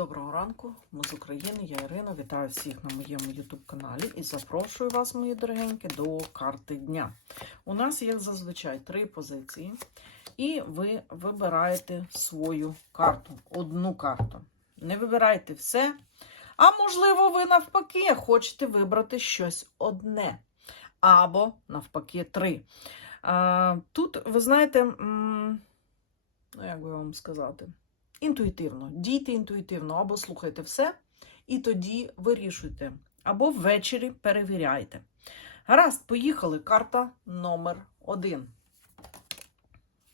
Доброго ранку, ми з України, я Ірина. Вітаю всіх на моєму YouTube каналі і запрошую вас, мої дорогенькі, до карти дня. У нас, як зазвичай, три позиції, і ви вибираєте свою карту, одну карту. Не вибирайте все. А можливо, ви навпаки хочете вибрати щось одне. Або, навпаки, три. Тут, ви знаєте, ну, як би вам сказати, інтуїтивно. Дійте інтуїтивно, або слухайте все, і тоді вирішуйте. Або ввечері перевіряйте. Гаразд, поїхали. Карта номер один.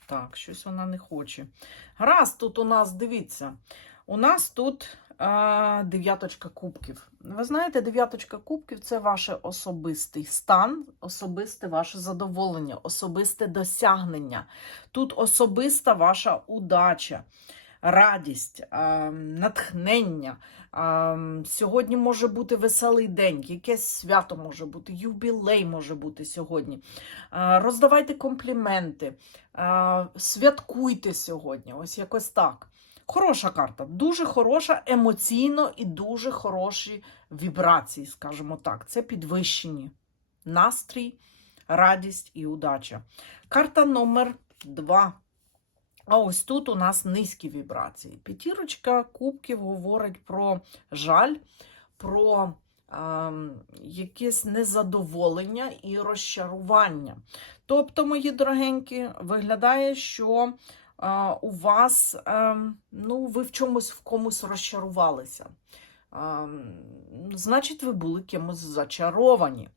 Так, щось вона не хоче. Гаразд, тут у нас, дивіться, у нас тут а, дев'яточка кубків. Ви знаєте, дев'яточка кубків це ваш особистий стан, особисте ваше задоволення, особисте досягнення. Тут особиста ваша удача радість, натхнення. Сьогодні може бути веселий день, якесь свято може бути, юбілей може бути сьогодні. Роздавайте компліменти, святкуйте сьогодні. Ось якось так. Хороша карта, дуже хороша, емоційно і дуже хороші вібрації, скажімо так. Це підвищені настрій, радість і удача. Карта номер два. А ось тут у нас низькі вібрації. П'ятірочка кубків говорить про жаль, про е, якесь незадоволення і розчарування. Тобто, мої дорогенькі, виглядає, що е, у вас, е, ну, ви в чомусь в комусь розчарувалися. Е, значить, ви були кимось зачаровані.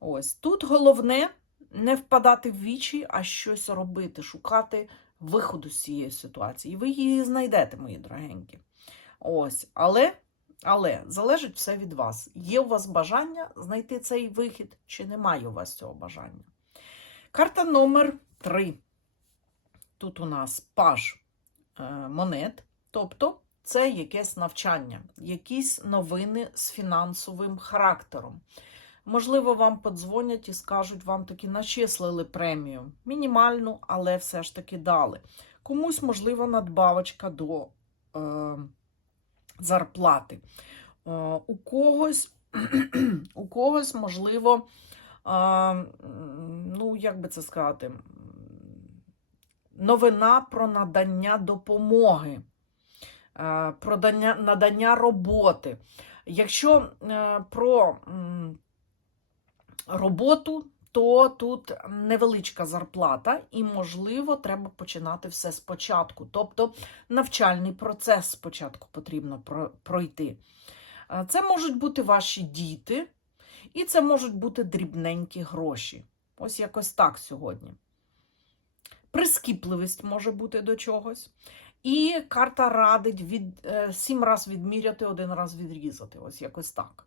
Ось тут головне не впадати в вічі, а щось робити, шукати виходу з цієї ситуації. І ви її знайдете, мої дорогенькі. Ось, але, але залежить все від вас. Є у вас бажання знайти цей вихід, чи немає у вас цього бажання? Карта номер 3. Тут у нас паж е, монет, тобто це якесь навчання, якісь новини з фінансовим характером. Можливо, вам подзвонять і скажуть, вам таки начислили премію. Мінімальну, але все ж таки дали. Комусь, можливо, надбавочка до е, зарплати. Е, у когось, у когось, можливо, е, ну, як би це сказати, новина про надання допомоги, е, про надання, роботи. Якщо е, про роботу, то тут невеличка зарплата, і, можливо, треба починати все спочатку. Тобто навчальний процес спочатку потрібно пройти. Це можуть бути ваші діти, і це можуть бути дрібненькі гроші. Ось якось так сьогодні. Прискіпливість може бути до чогось. І карта радить від, е, сім раз відміряти, один раз відрізати. Ось якось так.